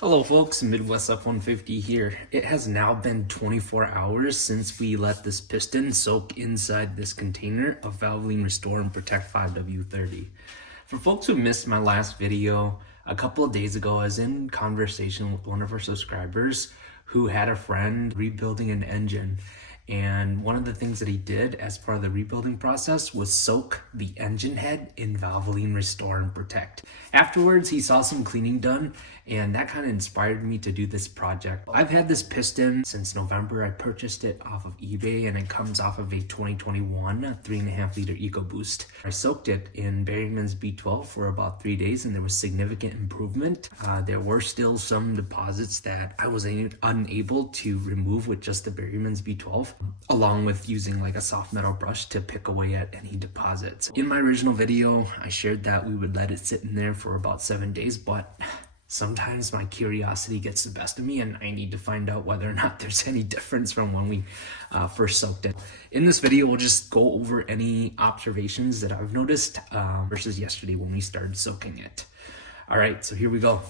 Hello folks, Midwest F-150 here. It has now been 24 hours since we let this piston soak inside this container of Valvoline Restore and Protect 5W30. For folks who missed my last video, a couple of days ago I was in conversation with one of our subscribers who had a friend rebuilding an engine. And one of the things that he did as part of the rebuilding process was soak the engine head in Valvoline Restore and Protect. Afterwards, he saw some cleaning done, and that kind of inspired me to do this project. I've had this piston since November. I purchased it off of eBay, and it comes off of a 2021 3.5 liter Ecoboost. I soaked it in Berryman's B12 for about 3 days, and there was significant improvement. There were still some deposits that I was unable to remove with just the Berryman's B12. Along with using like a soft metal brush to pick away at any deposits. In my original video, I shared that we would let it sit in there for about 7 days, but sometimes my curiosity gets the best of me and I need to find out whether or not there's any difference from when we first soaked it. In this video, we'll just go over any observations that I've noticed versus yesterday when we started soaking it. All right, so here we go.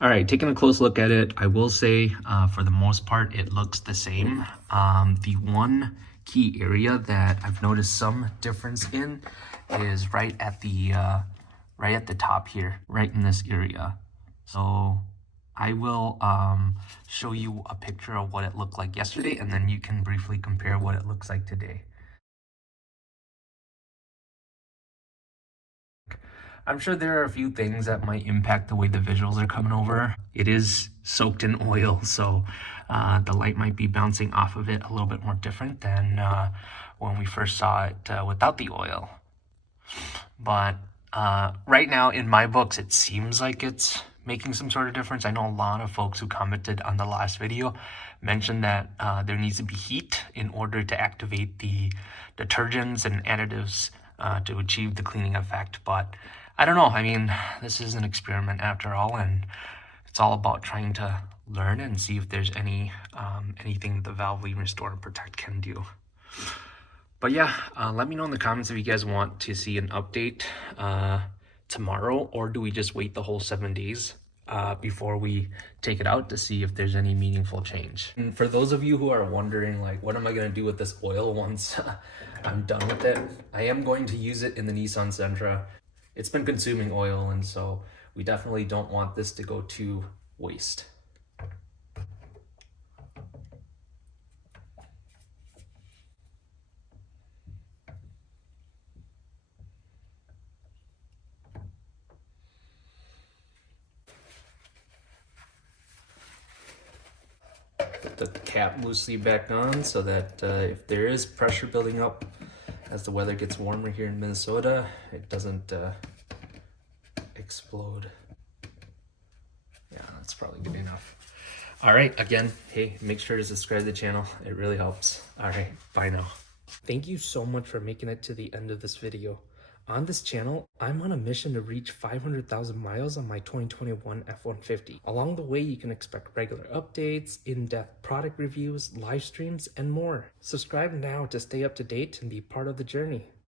All right, taking a close look at it, I will say for the most part, it looks the same. The one key area that I've noticed some difference in is right at the top here, right in this area. So I will show you a picture of what it looked like yesterday, and then you can briefly compare what it looks like today. I'm sure there are a few things that might impact the way the visuals are coming over. It is soaked in oil, so the light might be bouncing off of it a little bit more different than when we first saw it without the oil. But right now, in my books, it seems like it's making some sort of difference. I know a lot of folks who commented on the last video mentioned that there needs to be heat in order to activate the detergents and additives to achieve the cleaning effect, but I don't know. I mean, this is an experiment after all, and it's all about trying to learn and see if there's anything the Valvoline Restore and Protect can do. But yeah, let me know in the comments if you guys want to see an update tomorrow, or do we just wait the whole 7 days before we take it out to see if there's any meaningful change. And for those of you who are wondering, like, what am I going to do with this oil once I'm done with it? I am going to use it in the Nissan Sentra. It's been consuming oil, and so we definitely don't want this to go to waste. Put the cap loosely back on so that if there is pressure building up as the weather gets warmer here in Minnesota, it doesn't explode. Yeah, that's probably good enough. All right, again, hey, make sure to subscribe to the channel. It really helps. All right, bye now. Thank you so much for making it to the end of this video. On this channel, I'm on a mission to reach 500,000 miles on my 2021 F-150. Along the way, you can expect regular updates, in-depth product reviews, live streams, and more. Subscribe now to stay up to date and be part of the journey.